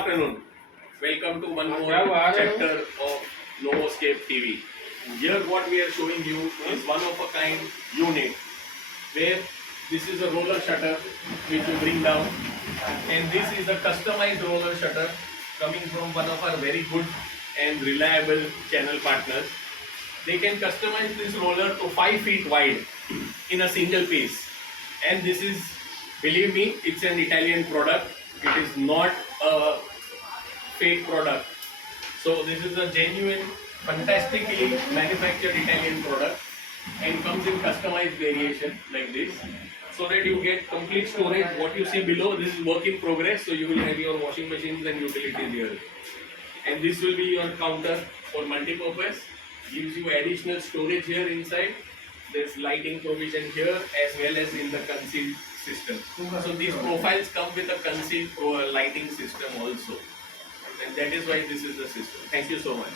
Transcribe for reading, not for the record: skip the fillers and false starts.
afternoon. Welcome to one more chapter of Novoscape TV. Here what we are showing you is one of a kind unit where this is a roller shutter which you bring down, and this is a customized roller shutter coming from one of our very good and reliable channel partners. They can customize this roller to 5 feet wide in a single piece, and this is, believe me, it's an Italian product. It is not a fake product. So this is a genuine, fantastically manufactured Italian product and comes in customized variation like this, so that you get complete storage. What you see below, this is work in progress, so you will have your washing machines and utilities here. And this will be your counter for multi-purpose. Gives you additional storage here inside. There's lighting provision here as well as in the concealed system. So these profiles come with a concealed lighting system also. And that is why this is the system. Thank you so much.